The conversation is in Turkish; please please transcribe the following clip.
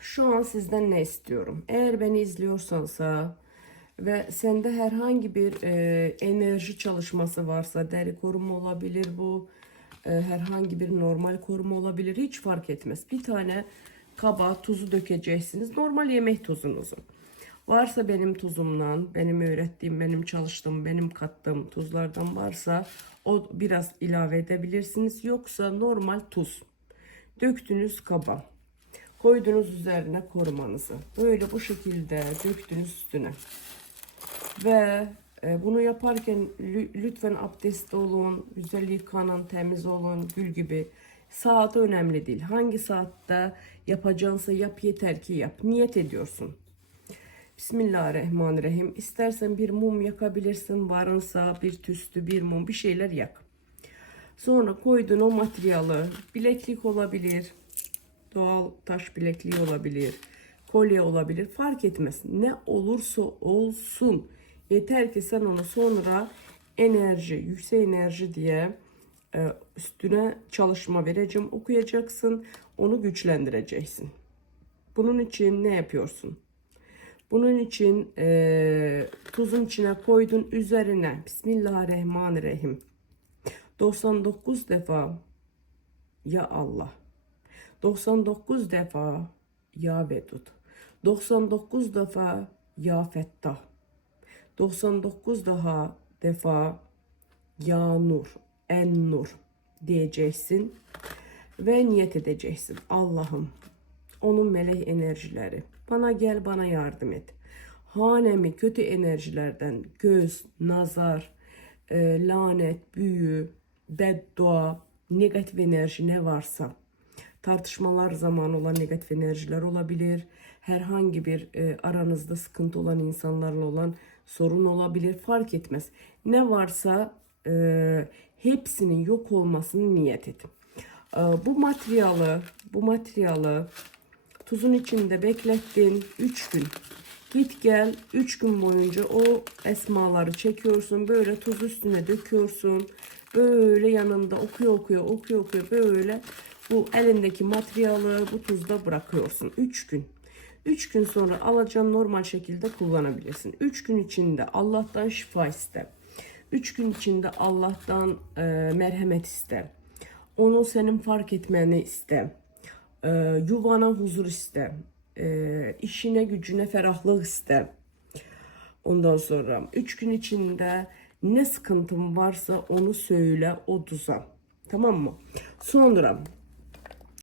Şu an sizden ne istiyorum? Eğer beni izliyorsansa ve sende herhangi bir e, enerji çalışması varsa deri koruma olabilir bu e, herhangi bir normal koruma olabilir hiç fark etmez. Bir tane kaba tuzu dökeceksiniz normal yemek tuzunuzu. Varsa benim tuzumdan, benim öğrettiğim, benim çalıştığım, benim kattığım tuzlardan varsa o biraz ilave edebilirsiniz. Yoksa normal tuz. Döktünüz kaba. Koydunuz üzerine korumanızı. Böyle bu şekilde döktünüz üstüne. Ve e, bunu yaparken lü- lütfen abdestli olun, güzel yıkanın, temiz olun, gül gibi. Saati önemli değil. Hangi saatte yapacağınsa yap yeter ki yap. Niyet ediyorsun. Bismillahirrahmanirrahim. İstersen bir mum yakabilirsin. Varınsa bir tüstü, bir mum bir şeyler yak. Sonra koydun o materyali. Bileklik olabilir. Doğal taş bilekliği olabilir. Kolye olabilir. Fark etmez. Ne olursa olsun. Yeter ki sen onu sonra enerji, yüksek enerji diye e, üstüne çalışma vereceğim. Okuyacaksın. Onu güçlendireceksin. Bunun için ne yapıyorsun? Bunun için e, tuzun içine koydun üzerine Bismillahirrahmanirrahim 99 defa ya Allah 99 defa ya Vedud 99 defa ya Fettah 99 daha defa ya Nur en Nur diyeceksin ve niyet edeceksin Allah'ım onun melek enerjileri. Bana gel bana yardım et. Hanemi kötü enerjilerden göz, nazar, e, lanet, büyü, beddua, negatif enerji ne varsa tartışmalar zamanı olan negatif enerjiler olabilir. Herhangi bir e, aranızda sıkıntı olan insanlarla olan sorun olabilir. Fark etmez. Ne varsa e, hepsinin yok olmasını niyet edin. E, bu materyali, bu materyali Tuzun içinde beklettin 3 gün. Git gel 3 gün boyunca o esmaları çekiyorsun. Böyle tuz üstüne döküyorsun. Böyle yanında okuyor okuyor okuyor okuyor böyle bu elindeki materyali bu tuzda bırakıyorsun 3 gün. 3 gün sonra alacağın normal şekilde kullanabilirsin. 3 gün içinde Allah'tan şifa iste. 3 gün içinde Allah'tan e, merhamet iste. Onu senin fark etmeni iste e, yuvana huzur iste. E, işine gücüne ferahlık iste. Ondan sonra üç gün içinde ne sıkıntın varsa onu söyle o tuza. Tamam mı? Sonra